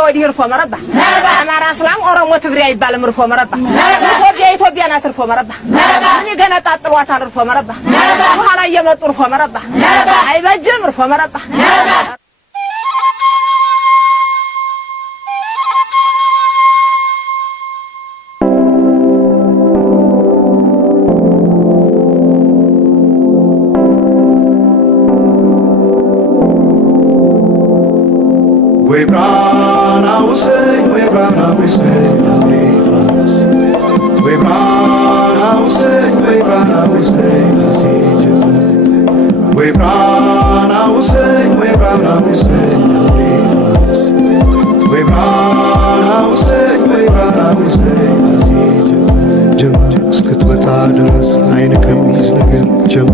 ተወዲህ እርፎ መረባ አማራ እስላም ኦሮሞ ትግሬ አይባልም እርፎ መረባ ኢትዮጵያ ናት እርፎ መረባ እኔ ገና ጣጥሏታል እርፎ መረባ በኋላ እየመጡ እርፎ መረባ አይበጅም እርፎ መረባ We brought our say, we brought our say, we brought our say, we brought our say, we brought our say, we brought our say, we brought our say, we brought our say, jump, skut with others, I ain't come easy again, jump.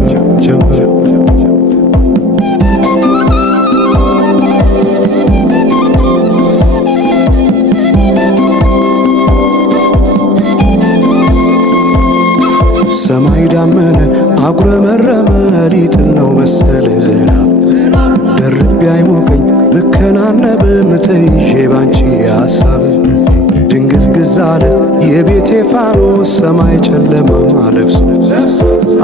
ሰማይ ዳመነ አጉረመረመ ሊጥል ነው መሰለ ዝናብ ደርቤ አይሞቀኝ ልከናነብ ምተይዤ ባንቺ ሐሳብ ድንግዝግዝ አለ የቤቴ ፋኖስ ሰማይ ጨለማ ለብሶ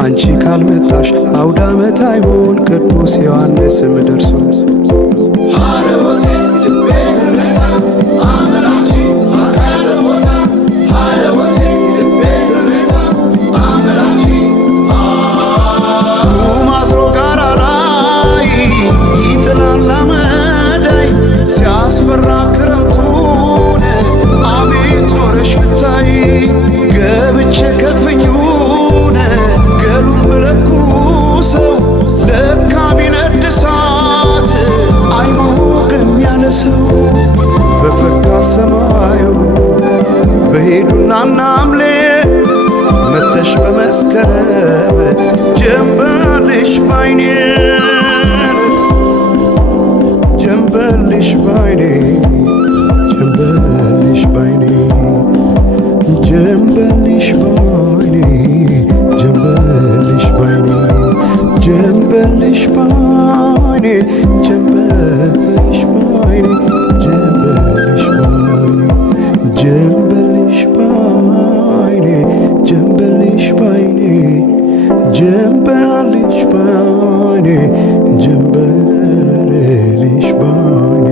አንቺ ካልመጣሽ አውደ ዓመት አይሆን ቅዱስ ዮሐንስም ደርሶ በፈካ ሰማዩ በሄዱና ናምሌ መተሽ በመስከረም ጀንበልሽ ባይኔ ጀንበልሽ ባይኔ ጀንበልሽ ባይኔ ጀንበልሽ ባይኔ ጀንበልሽ ባይኔ ጀንበልሽ ባይኔ ጀንበልሽ ባይኔ ጀንበልሽ ባይኔ ጀንበልሽ ባይኔ ጀንበልሽ ባይኔ ጀንበልሽ ባይኔ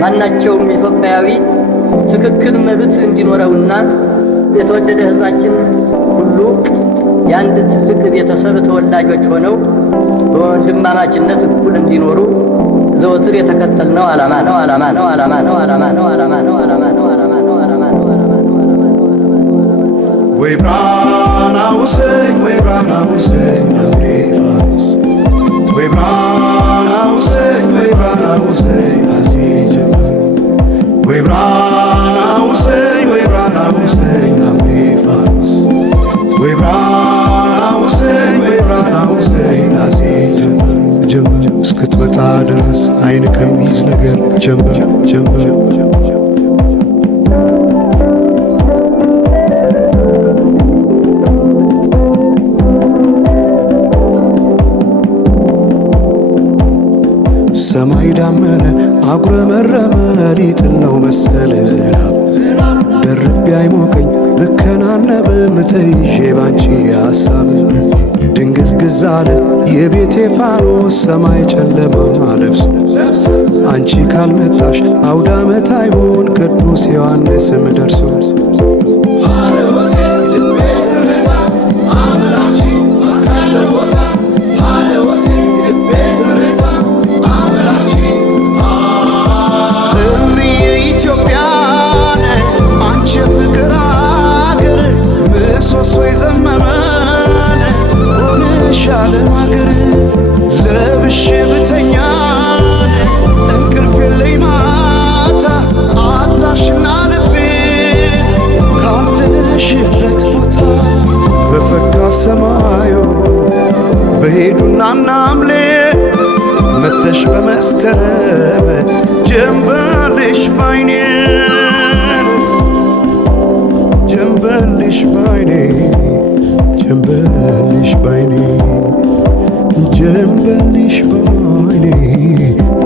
ማናቸውም ኢትዮጵያዊ ትክክል መብት እንዲኖረውና የተወደደ ሕዝባችን ሁሉ የአንድ ትልቅ ቤተሰብ ተወላጆች ሆነው በወንድማማችነት እኩል እንዲኖሩ ዘወትር የተከተልነው ዓላማ ነው። We brought our say, we brought our say, we brought our say, we brought our say, we brought our say, we brought our say, we brought our say, we brought our say, ጀምር እስክትመጣ ድረስ አይን ከሚይዝ ነገር ጀምር ሰማይ ዳመነ አጉረመረመ ሊጥል ነው መሰለ ዝናብ ደርቤ አይሞቀኝ ልከናነብ ምተይዤ ባንቺ ሐሳብ ድንግዝግዝ አለ የቤቴ ፋኖስ ሰማይ ጨለማ ለብሶ አንቺ ካልመጣሽ አውደ ዓመት አይሆን ቅዱስ ዮሐንስም ደርሶ Shit. መተሽ በመስከረም ጀንበልሽ ባይኔ ጀንበልሽ ባይኔ ጀንበልሽ ባይኔ ጀንበልሽ ባይኔ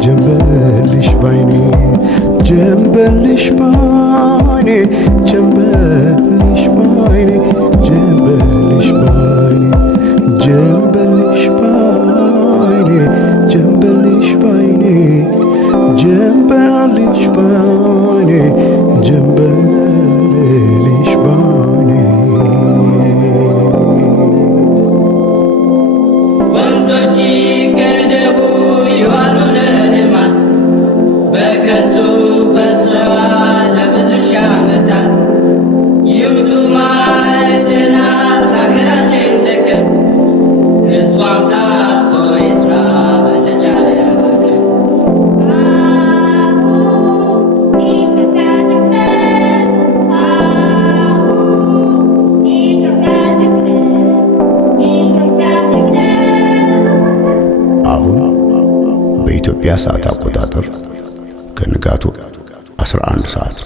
ጀንበልሽ ባይኔ ጀንበልሽ ባይኔ ጀንበልሽ ባይኔ ጀንበልሽ ባይኔ ጀንበልሽ ባይኔ ጀንበልሽ ባይኔ ጀንበልሽ ባይኔ ጀንበልሽ ባይኔ ወንዞች ገደቡ ይዋሉ ለልማት በከንቱ ፈሰዋል ለብዙ ሺህ ዓመታት። ይምጡ ማዕድናት ለሀገራችን ጥቅም ሕዝቧም ታጥቆ ይስራ በተቻለ አቅም። ኢትዮጵያ ትቅደም፣ ኢትዮጵያ ትቅደም፣ ኢትዮጵያ ትቅደም። አሁን በኢትዮጵያ ሰዓት አቆጣጠር ከንጋቱ 11 ሰዓት